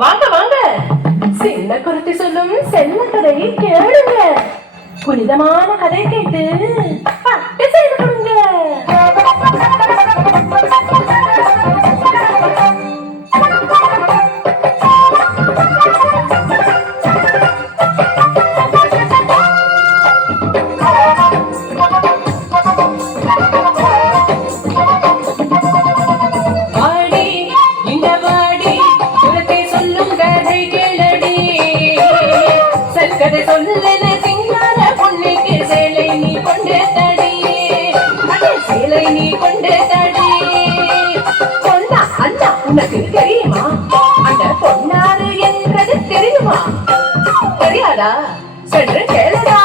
வாங்க வாங்க, சின்ன குருத்தி சொல்லும் செல்ல கதை கேளுங்க. புனிதமான கதை கேட்டு பட்டு செய்து கொடுங்க. கதை சொல்லுன சிங்கார பொண்ணுக்கு சேலை நீ கொண்டு தடி, சேலை நீ கொண்டு தடி. பொன்னா அண்ணா உனக்கு தெரியுமா? அந்த பொன்னாரு என்றது தெரியுமா? தெரியாதா? சென்று கேளுடா.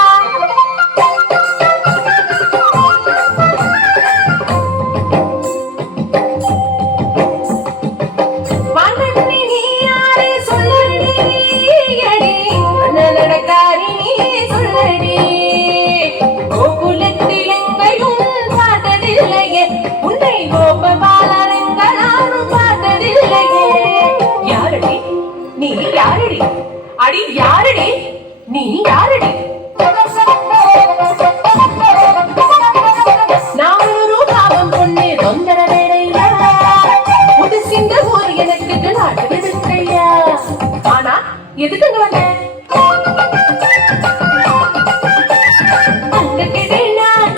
நீ யாரடி? அடி யாரடி? நீ யாரடி? நான் ஒரு பாவம் பொண்ணு தொந்தர வேறையா, புது சிந்த ஊர் எனக்கு நாட்டு விடுக்கையா. ஆனா எதுக்குங்க வந்த? அங்க கேட்டேன் நான்,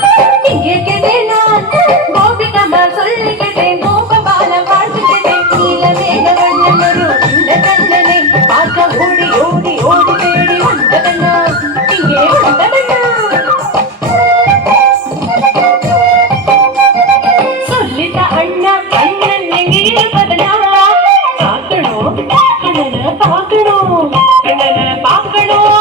இங்கே கேட்டேன் நான், கோபிகம்மா சொல்லி கேட்டேன், கோபபால வாழ்த்து கேட்டேன். நீல வேக வண்ணம் ஒரு இந்த கண்ணனை பார்க்க ஓடி ஓடி ஓடி தேடி வந்த கண்ணா, இங்கே வந்த கண்ணா. சொல்லிட்ட அண்ணா கண்ணன் எங்கே இருப்பதனா, பார்க்கணும் கண்ணனை பார்க்கணும், கண்ணனை பார்க்கணும்.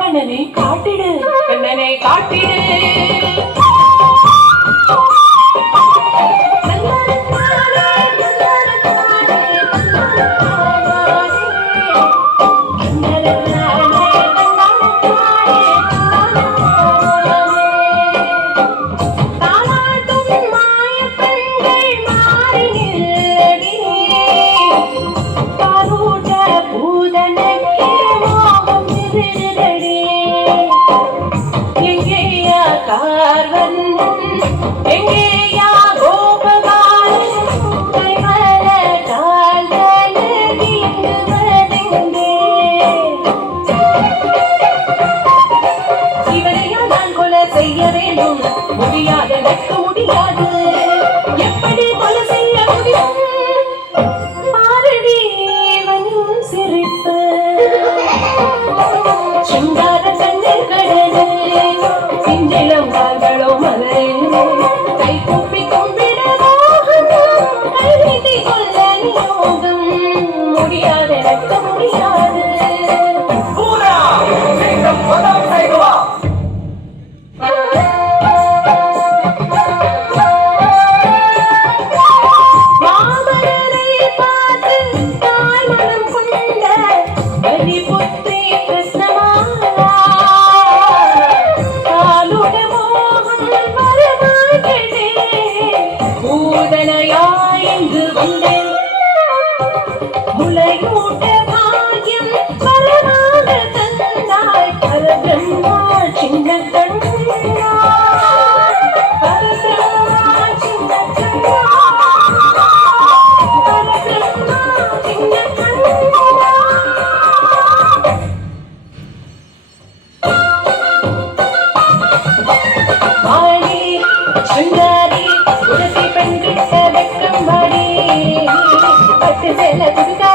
கண்ணனை காட்டிடு, கண்ணனை காட்டிடு. எங்கேயா கோபபாலன் கைவர கால்கள் நீங்குவதெங்கே? இவரையும் நான் கொலை செய்ய வேண்டும், முடியாது எனக்கு முடியாது. எப்படி கொலை செய்ய முடியும்? பாரடி இவனும் சிரிப்பு, சிங்கார கண்ணன் கடனே, சிஞ்சிலம் கால்களோ மலை, கை கூப்பி கும்பிடவோ கை நீட்டி கொள்ள நியோகம். முடியாது எனக்கு முடியாது. மாமரை பார்த்து தாய் மனம் கொண்ட பலி புத்திரி கிருஷ்ணமாலா, காலுட மோகம் வரமாட்டே, பூதனையாய் இங்கு வந்தேன். முளையூட்ட பாக்கியம் வரமாக தந்தாய், பரபிரம்மா சின்ன கண்ணா, பரபிரம்மா சின்ன கண்ணா, பரபிரம்மா சின்ன கண்ணா. வாடி சுந்தரி உடுத்தி பெண் கிட்ட வெக்கம் வாடி, பட்டு சேல புதுக்கா